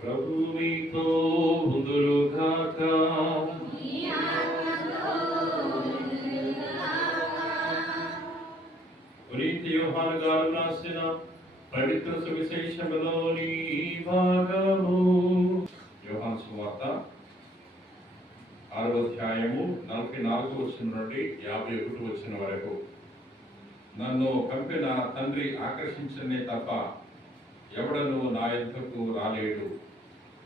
ప్రభు మీతో ఉందురుగాక. పునీత యోహాను గారు రాసిన పవిత్ర సువిశేషములోని భాగము. యోహాను సువార్త 6వ అధ్యాయము 44వ వచనం నుండి 51వ వచనం వరకు. నన్ను పంపిన తండ్రి ఆకర్షించనే తప్ప ఎవడను నా యొద్దకు రాలేడు.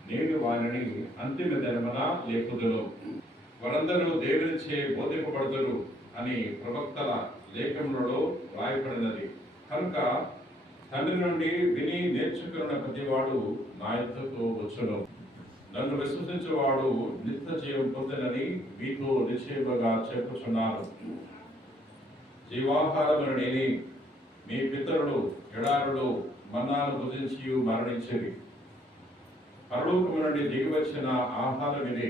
నేను వారిని అంతిమ దినమున లేపుదును. వారందరూ దేవునిచే బోధింపబడుదురు అని ప్రవక్తల లేఖములలో రాయబడినది. కనుక తండ్రి నుండి విని నేర్చుకున్న ప్రతివాడు నా యొద్దకు వచ్చును. నన్ను విశ్వసించేవాడు నిత్య జీవం పొందునని మీతో నిశ్చయముగా చెప్పుచున్నాను. జీవాహారమును నేనే. మీ పితరులు ఎడారులు మన్నాను భుజించి మరణించేది. పరలోకము నుండి దిగివచ్చిన ఆహారం ఇదే.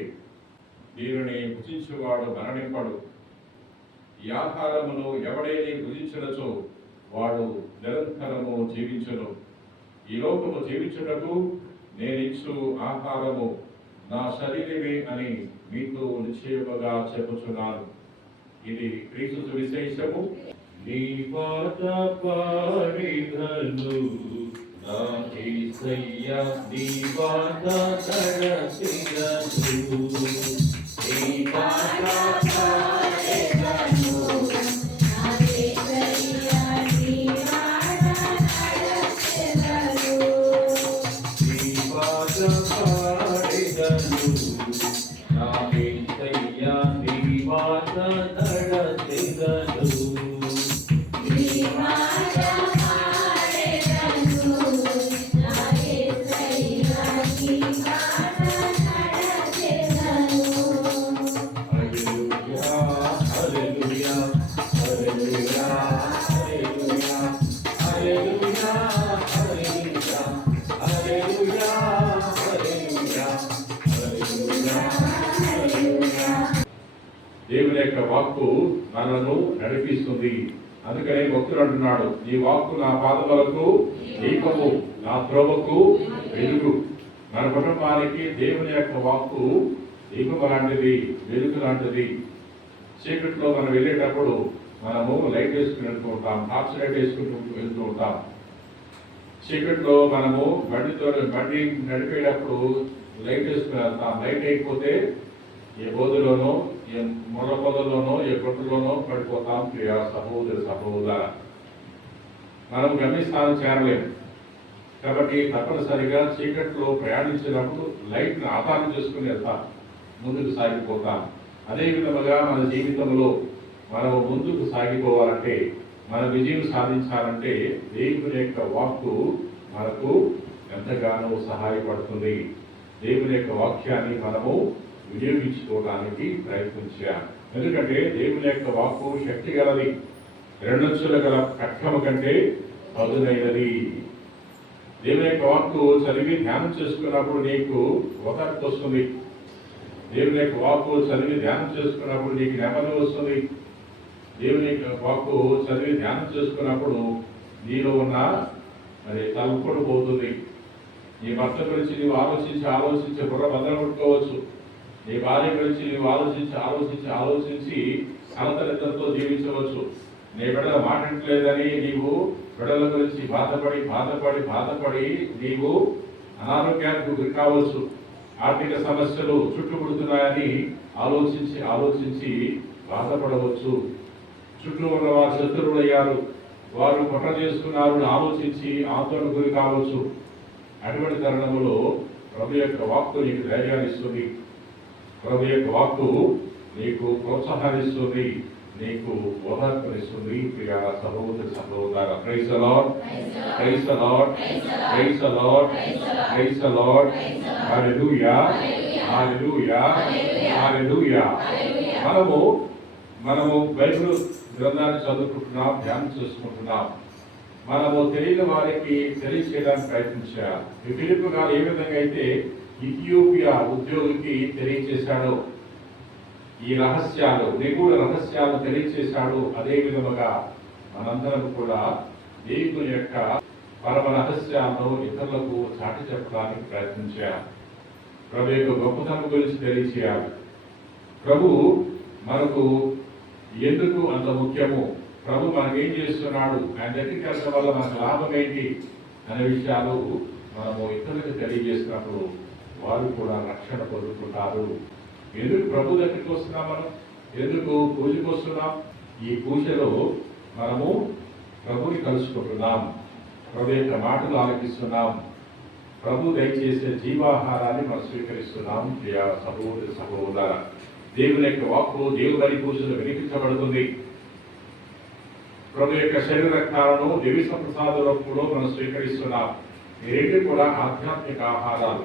దీనిని భుజించువాడు మరణింపడు. ఈ ఆహారమును ఎవడైనా భుజించినచో వాడు నిరంతరము జీవించును. ఈ లోకము జీవించుటకు నేనిచ్చు ఆహారము నా శరీరమే అని మీతో నిశ్చయముగా చెప్పుచున్నాను. ఇది క్రీస్తు సువిశేషము. నీ పాట పాడినను నా యేసయ్యా, నీ పాట తడసినను. నీ పాట పాడినను నా యేసయ్యా, నీ పాట తడసినను. నీ పాట పాడినను నా యేసయ్యా, నీ పాట తడసినను. దేవుని యొక్క వాక్కు మనను నడిపిస్తుంది. అందుకనే భక్తుడు అంటున్నాడు, ఈ వాక్కు నా పాదములకు దీపము, నా త్రోవకు వెలుగు. మన కుటుంబానికి దేవుని యొక్క వాక్కు దీపము లాంటిది, వెలుగు లాంటిది. చీకట్లో మనం వెళ్ళేటప్పుడు మనము లైట్ వేసుకుని వెళ్తూ ఉంటాం, టార్చ్ లైట్ వేసుకుంటూ వెళ్తూ ఉంటాం. చీకట్లో మనము బండి నడిపేటప్పుడు లైట్ వేసుకుని వెళ్తాం. లైట్ అయిపోతే ఏ బోధలోనో, ఏ ముళ్ళ పొదలోనో, ఏ గుట్టలోనో పడిపోతాం. ప్రియ సహోదర, మనం గమ్యస్థానం చేరలేము. కాబట్టి తప్పనిసరిగా చీకట్లో ప్రయాణించినప్పుడు లైట్ని ఆధారం చేసుకుని వెళ్తాం, ముందుకు సాగిపోతాం. అదే విధముగా మన జీవితంలో మనం ముందుకు సాగిపోవాలంటే, మన విజయం సాధించాలంటే దేవుని యొక్క వాక్కు మనకు ఎంతగానో సహాయపడుతుంది. దేవుని యొక్క వాక్యాన్ని మనము వినియోగించుకోవడానికి ప్రయత్నించాం. ఎందుకంటే దేవుని యొక్క వాక్కు శక్తి గలది, రెండంచుల గల ఖడ్గము కంటే పదునైనది. దేవుని యొక్క వాక్కు చదివి ధ్యానం చేసుకున్నప్పుడు నీకు ఓదార్పు వస్తుంది. దేవుని యొక్క వాక్కు చదివి ధ్యానం చేసుకున్నప్పుడు నీకు నెమ్మది వస్తుంది. దేవుని యొక్క వాక్కు చదివి ధ్యానం చేసుకున్నప్పుడు నీలో ఉన్న తలుపుడు పోతుంది. నీ భర్త గురించి నీవు ఆలోచించి బుర్ర బద్దలు కొట్టుకోవచ్చు. నీ భార్య గురించి నీవు ఆలోచించి కలతలిద్దరితో జీవించవచ్చు. నీ బిడ్డల మాట వింటలేదని నీవు బిడ్డల గురించి బాధపడి నీవు అనారోగ్యానికి గురి కావచ్చు. ఆర్థిక సమస్యలు చుట్టుముడుతున్నాయని ఆలోచించి బాధపడవచ్చు. చుట్టూ ఉన్న వారు శత్రువులయ్యారు, వారు కుట్ర చేస్తున్నారు ఆలోచించి ఆందోళన గురి కావచ్చు. అటువంటి తరుణంలో ప్రభు యొక్క వాక్కు నీకు ధైర్యాన్ని ఇస్తుంది. ప్రభు యొక్క వాక్కు నీకు ప్రోత్సాహాన్నిస్తుంది, నీకు ఓదార్పునిస్తుంది. ప్రియ సహోదర, praise the lord, praise the lord, praise the lord, praise the lord. Hallelujah, hallelujah, hallelujah. మనము బైబిల్ గ్రంథాన్ని చదువుకుంటున్నాం, ధ్యానం చేసుకుంటున్నాం. మనము తెలియని వారికి తెలియచేయడానికి ప్రయత్నించాం. ఈ ఫిలిప్పు గారు ఏ విధంగా అయితే ఇథియోపియా ఉద్యోగికి తెలియచేశాడో, ఈ రహస్యాలు, నిగూఢ రహస్యాలు తెలియచేశాడు, అదే విధముగా మనందరం కూడా దేవుని యొక్క పరమ రహస్యాలను ఇతరులకు చాటి చెప్పడానికి ప్రయత్నించాలి. ప్రభు యొక్క గొప్పతనం గురించి తెలియచేయాలి. ప్రభు మనకు ఎందుకు అంత ముఖ్యము, ప్రభు మనకు ఏం చేస్తున్నాడు, ఆయన దగ్గరికి వెళ్ళడం వల్ల మనకు లాభం ఏంటి అనే విషయాలు మనము ఇతరులకు తెలియజేసినప్పుడు వారు కూడా రక్షణ పొందుకుంటారు. ఎందుకు ప్రభు దగ్గరికి వస్తున్నాం, మనం ఎందుకు పూజకు వస్తున్నాం? ఈ పూజలో మనము ప్రభుని కలుసుకుంటున్నాం, ప్రభు యొక్క మాటలు ఆలకిస్తున్నాం, ప్రభు దయచేసే జీవాహారాన్ని మనం స్వీకరిస్తున్నాం. ప్రియ సహోదర సహోదర, దేవుని యొక్క వాక్కు దేవుని పూజలు వినిపించబడుతుంది. ప్రభు యొక్క శరీర రక్తాలను దేవి సంప్రసాదంలో మనం స్వీకరిస్తున్నాం. ఈ రెండు కూడా ఆధ్యాత్మిక ఆహారాలు.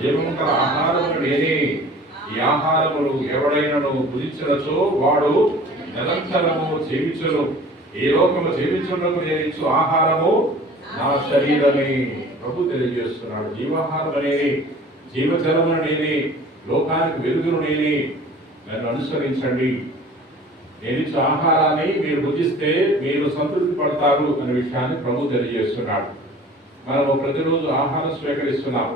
జీవముగల ఆహారములు నేనే, ఈ ఆహారములు ఎవడైనాను భుజించడచో వాడు నిరంతరము జీవించును. ఈ లోకము జీవించుటకు నేను ఇచ్చు ఆహారము నా శరీరమే. ప్రభు తెలియజేస్తున్నాడు, జీవాహారం నేనే, జీవజలమును నేనే, లోకానికి వెలుగును నేనే, నన్ను అనుసరించండి. నేను ఇచ్చే ఆహారాన్ని మీరు భుజిస్తే మీరు సంతృప్తి పడతారు అనే విషయాన్ని ప్రభు తెలియజేస్తున్నాడు. మనము ప్రతిరోజు ఆహారం స్వీకరిస్తున్నాం.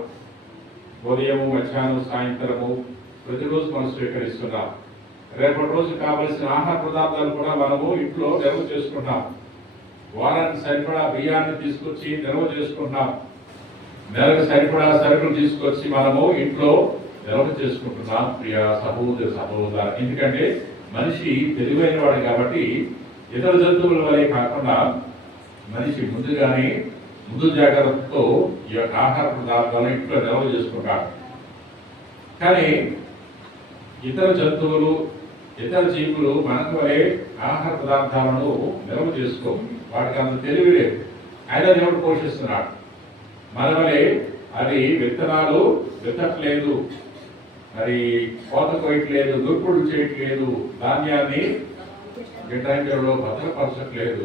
ఉదయము, మధ్యాహ్నం, సాయంత్రము ప్రతిరోజు మనం స్వీకరిస్తున్నాం. రేపటి రోజు కావలసిన ఆహార పదార్థాలు కూడా మనము ఇంట్లో నిల్వ చేసుకుంటాం. వారానికి సరిపడా బియ్యాన్ని తీసుకొచ్చి నిల్వ చేసుకుంటాం. నెలకు సరిపడా సరుకులు తీసుకొచ్చి మనము ఇంట్లో నిల్వ చేసుకుంటున్నాం. ప్రియ సహోదర సహోదర, ఎందుకంటే మనిషి తెలివైన వాడు కాబట్టి ఇతర జంతువుల వలె కాకుండా మనిషి ముందు జాగ్రత్తతో ఈ యొక్క ఆహార పదార్థాలను ఇంట్లో నిల్వ చేసుకుంటాడు. కానీ ఇతర జంతువులు, ఇతర జీవులు మనకు వలె ఆహార పదార్థాలను నిల్వ చేసుకో, వాటికి అంత తెలివి లేదు. ఆయన దేవుడు పోషిస్తున్నాడు. మన వలె అది విత్తనాలు విత్తట్లేదు, మరి కోత కోయట్లేదు, దుర్పుడు చేయట్లేదు, ధాన్యాన్ని గిడ్డంగిలో భద్రపరచట్లేదు.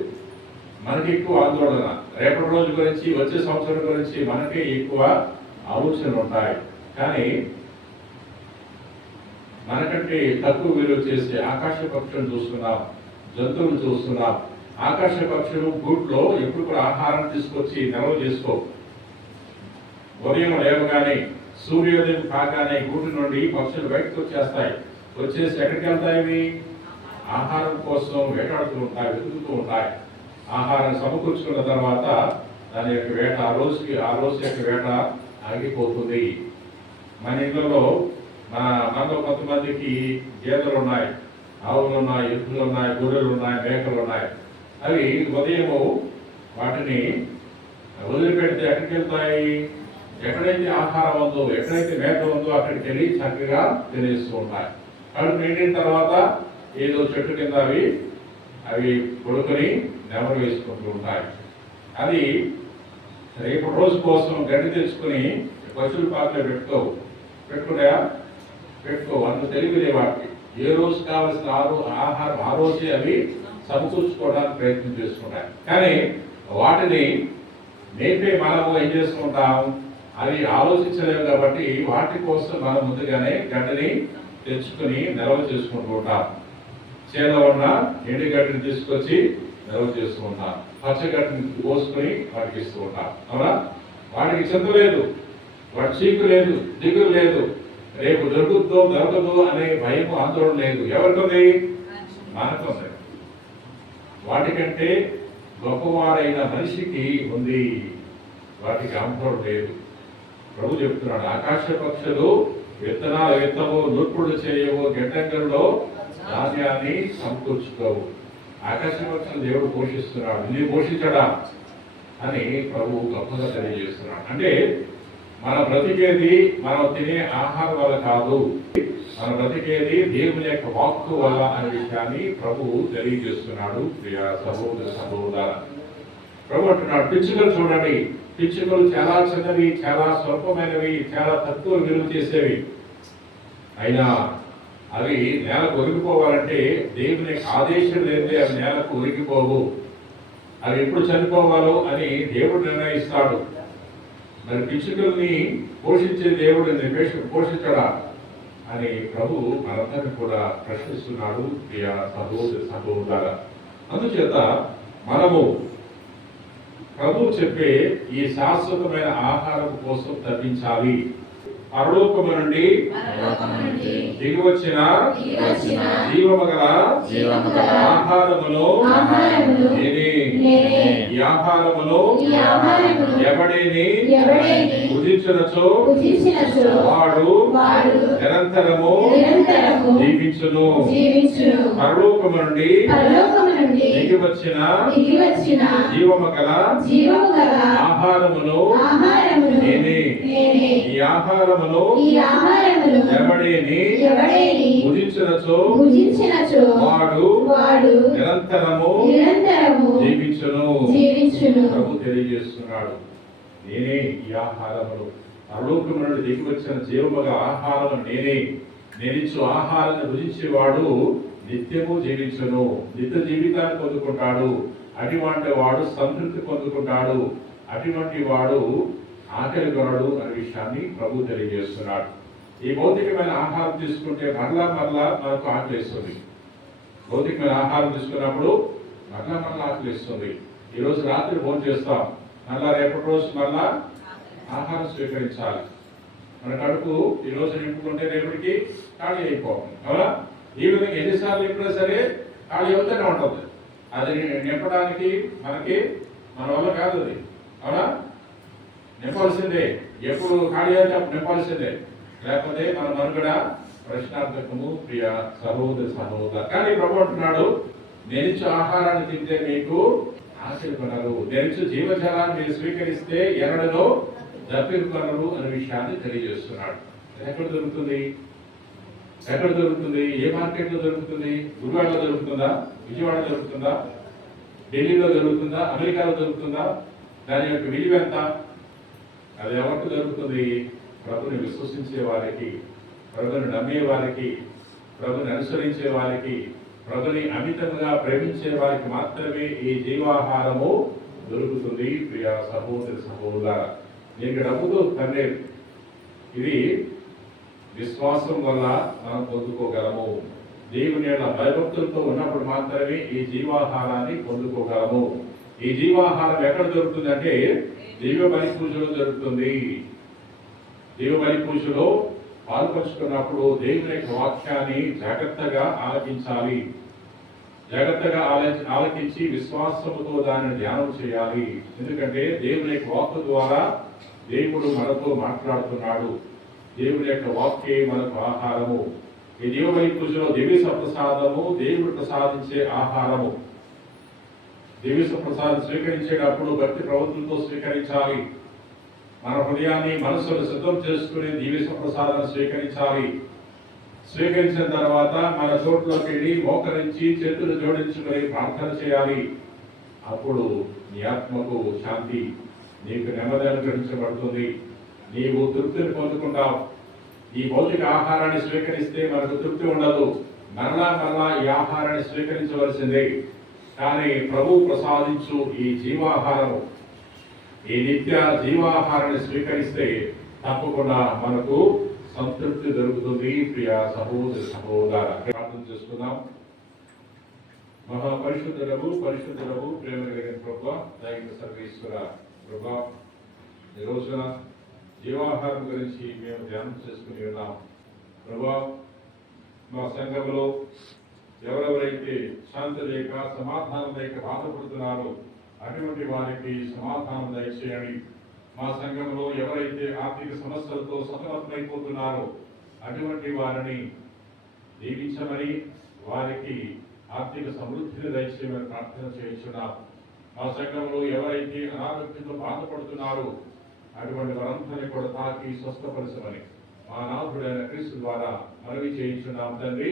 మనకి ఎక్కువ ఆందోళన, రేపటి రోజు గురించి, వచ్చే సంవత్సరం గురించి మనకే ఎక్కువ ఆలోచనలు ఉంటాయి. కానీ మనకంటే తక్కువ విలువ చేసే ఆకాశ పక్షులను చూస్తున్నాం, జంతువులు చూస్తున్నాం. ఆకాశ పక్షులు గూట్లో ఎప్పుడు కూడా ఆహారం తీసుకొచ్చి నిల్వ చేసుకో. ఉదయం లేవగానే సూర్యోదయం కాగానే గూటి నుండి పక్షులు బయటకు వచ్చేస్తాయి. వచ్చేసి ఎక్కడికి వెళ్తాయి? ఆహారం కోసం వేటాడుతూ ఉంటాయి, వెతుకుతూ ఉంటాయి. ఆహారం సమకూర్చుకున్న తర్వాత దాని యొక్క వేట ఆ రోజు యొక్క వేట ఆగిపోతుంది. మన ఇళ్ళలో మనలో కొంతమందికి గేదెలు ఉన్నాయి, ఆవులు ఉన్నాయి, ఎద్దులు ఉన్నాయి, గొర్రెలు ఉన్నాయి, మేకలు ఉన్నాయి. అవి ఉదయము వాటిని వదిలిపెడితే ఎక్కడికి వెళ్తాయి? ఎక్కడైతే ఆహారం ఉందో, ఎక్కడైతే మేత ఉందో అక్కడికి వెళ్ళి చక్కగా తినేస్తూ ఉంటాయి. కడుపు నిండిన తర్వాత ఏదో చెట్టు కింద అవి కొడుకుని నెమరు వేసుకుంటూ ఉంటాయి. అది రేపు రోజు కోసం గడ్డి తెచ్చుకుని పశువుల పాకలో పెట్టుకో అంత తెలివిలే వాటికి. ఏ రోజు కావాల్సిన ఆహారం ఆ రోజే అవి సమకూర్చుకోవడానికి ప్రయత్నం చేసుకుంటాయి. కానీ వాటిని మేపే మనము ఏం చేసుకుంటాం? అవి ఆలోచించలేము కాబట్టి వాటి కోసం మనం ముందుగానే గడ్డిని తెచ్చుకుని నిల్వ చేసుకుంటూ ఉంటాం. చేలో ఉన్న ఎండుగడ్డిని తీసుకొచ్చి నిల్వ చేస్తూ ఉంటాం. పచ్చగడ్డిని కోసుకొని వాటికి ఇస్తూ ఉంటాం. అవునా? వాటికి చింత లేదు, వాటి చీకు లేదు, దిగులు లేదు, రేపు దొరకదు అనే భయం, ఆందోళన లేదు. ఎవరికొంది? మనకుంది. వాటికంటే గొప్పవాడైన మనిషికి ఉంది, వాటికి ఆందోళన లేదు. ప్రభు చెప్తున్నాడు, ఆకాశ పక్షులు విత్తనాలు విత్తవు, నూర్పుడు చేయవు, గిడ్డంగులలో ధాన్యాన్ని సమకూర్చుకోవు. ఆకాశ పక్షులు దేవుడు పోషిస్తున్నాడు, నీ పోషించడా అని ప్రభు గొప్పగా తెలియజేస్తున్నాడు. అంటే మన బ్రతికేది మనం తినే ఆహారం వల్ల కాదు, మన బ్రతికేది దేవుని యొక్క వాక్కు వల్ల అనే విషయాన్ని ప్రభు తెలియజేస్తున్నాడు. ప్రియ సహోదర సహోదర, ప్రభు అంటున్నాడు, పిచ్చుకలు చూడండి, పిచ్చుకలు చాలా చిన్నవి, చాలా స్వల్పమైనవి, చాలా తక్కువ విలువ చేసేవి. అయినా అవి నేలకు ఒరిగిపోవాలంటే దేవుని ఆదేశం లేదే అవి నేలకు ఒరిగిపోవు. అవి ఎప్పుడు చనిపోవాలో అని దేవుడు నిర్ణయిస్తాడు. మరి పిచ్చుకల్ని పోషించే దేవుడిని పోషించడా అని ప్రభు మనందరినీ కూడా ప్రశ్నిస్తున్నాడు. ప్రియ సహోదర సహోదర, అందుచేత మనము ప్రభు చెప్పే ఈ శాశ్వతమైన ఆహారం కోసం తప్పించాలి. పరలోకము నుండి దిగివచ్చిన జీవము గల ఆహారమును నేనే. ఈ ఆహారమును ఎవడేని భుజించునచో వాడు నిరంతరము జీవించును. పరలోకము నుండి దిగివచ్చిన జీవము గల ఆహారమును నేనే. ఈ ఆహారమును ఎవడేని భుజించునచో వాడు నిరంతరము జీవించును. ప్రభు తెలియజేస్తున్నాడు, నేనే ఈ ఆహారములు. పరలోకము నుండి దిగి వచ్చిన జీవముగా ఆహారం నేనే. నేనిచ్చు ఆహారాన్ని భుజించేవాడు నిత్యము జీవించును, నిత్య జీవితాన్ని పొందుకుంటాడు. అటువంటి వాడు సంతృప్తి పొందుకుంటాడు. అటువంటి వాడు ఆకలి కొనడు అనే విషయాన్ని ప్రభు తెలియజేస్తున్నాడు. ఈ భౌతికమైన ఆహారం తీసుకుంటే మరలా మనకు ఆకలిస్తుంది. భౌతికమైన ఆహారం తీసుకున్నప్పుడు మరలా ఆకలిస్తుంది. ఈరోజు రాత్రి భోజనం చేస్తాం, మళ్ళా రేపటి రోజు మళ్ళా ఆహారం స్వీకరించాలి. మన కడుపు ఈరోజు నింపుకుంటే రేపటికి ఖాళీ అయిపోతుంది. అవునా? ఈ విధంగా ఎన్నిసార్లు నింపినా సరే ఖాళీ అవుతూనే ఉంటుంది. అది నింపడానికి మన వల్ల కాదు. అది అవునా? నింపాల్సిందే. ఎప్పుడు ఖాళీ అయితే అప్పుడు నింపాల్సిందే, లేకపోతే మన మనుగడ ప్రశ్నార్థకము. ప్రియ సహోదర, కానీ ప్రభు అంటున్నాడు, నేనిచ్చు ఆహారాన్ని తింటే మీకు ఆకలి కొనరు, నేనిచ్చు జీవజలాన్ని మీరు స్వీకరిస్తే ఎన్నడలో దప్పికొనరు అనే విషయాన్ని తెలియజేస్తున్నాడు. ఎక్కడ దొరుకుతుంది? ఏ మార్కెట్లో దొరుకుతుంది? గుడివాడలో దొరుకుతుందా? విజయవాడ దొరుకుతుందా? ఢిల్లీలో దొరుకుతుందా? అమెరికాలో దొరుకుతుందా? దాని యొక్క విలువ ఎంత? అది ఎవరికి దొరుకుతుంది? ప్రభుని విశ్వసించే వారికి, ప్రభుని నమ్మే వారికి, ప్రభుని అనుసరించే వారికి, ప్రభుని అమితంగా ప్రేమించే వారికి మాత్రమే ఈ జీవాహారము దొరుకుతుంది. ప్రియ సహోదర, నీకు డబ్బుతో కన్నేరు. ఇది విశ్వాసం వల్ల మనం పొందుకోగలము. దేవుని యొక్క భయభక్తులతో ఉన్నప్పుడు మాత్రమే ఈ జీవాహారాన్ని పొందుకోగలము. ఈ జీవాహారం ఎక్కడ దొరుకుతుంది అంటే దివ్య బలి పూజలో దొరుకుతుంది. దివ్య బలి పూజలో పాల్పంచుకున్నప్పుడు దేవుని యొక్క వాక్యాన్ని జాగ్రత్తగా ఆలకించాలి. జాగ్రత్తగా ఆలకించి విశ్వాసముతో దానిని ధ్యానం చేయాలి. ఎందుకంటే దేవుని యొక్క వాక్కు ద్వారా దేవుడు మనతో మాట్లాడుతున్నాడు. దేవుని యొక్క వాక్యే మనకు ఆహారము. ఈ దివ్య బలి పూజలో దివ్య సప్రసాదము దేవుడు ప్రసాదించే ఆహారము. దివ్య ప్రసాదం స్వీకరించేటప్పుడు భక్తి ప్రవృత్తులతో స్వీకరించాలి. మన హృదయాన్ని మనస్సును సిద్ధం చేసుకుని దివ్య ప్రసాదాన్ని స్వీకరించాలి. స్వీకరించిన తర్వాత మన చోట్లోకి వెళ్ళి మోకరించి చేతులు జోడించుకొని ప్రార్థన చేయాలి. అప్పుడు నీ ఆత్మకు శాంతి, నీకు నెమ్మది అనుగ్రహించబడుతుంది. నీవు తృప్తిని పొందుకుంటావు. ఈ భౌతిక ఆహారాన్ని స్వీకరిస్తే మనకు తృప్తి ఉండదు. మరలా ఈ ఆహారాన్ని స్వీకరించవలసిందే. కానీ ప్రభు ప్రసాదించు ఈ జీవాహారము, ఈ నిత్య జీవాహారాన్ని స్వీకరిస్తే తప్పకుండా మనకు సంతృప్తి దొరుకుతుంది. ప్రియ సహోదర, ప్రార్థన చేసుకుందాం. మహాపరిశుద్ధులకు ప్రేమ కలిగిన ప్రభు, దైవ సర్వేశ్వర ప్రభు, ఈ రోజున జీవాహారం గురించి మేము ధ్యానం చేసుకుని ఉన్నాం. ప్రభు, మా సంఘంలో ఎవరెవరైతే శాంతి లేక సమాధానం లేక బాధపడుతున్నారో అటువంటి వారికి సమాధానం దయచేయండి. మా సంఘంలో ఎవరైతే ఆర్థిక సమస్యలతో సతమతమైపోతున్నారో అటువంటి వారిని దీవించమని, వారికి ఆర్థిక సమృద్ధిని దయచేయమని ప్రార్థన చేయించున్నాం. మా సంఘంలో ఎవరైతే అనారోగ్యంతో బాధపడుతున్నారో అటువంటి వారందరినీ కూడా తాకి స్వస్థపరచమని మా నాథుడైన క్రీస్తు ద్వారా మనవి చేయించున్నాం తండ్రి.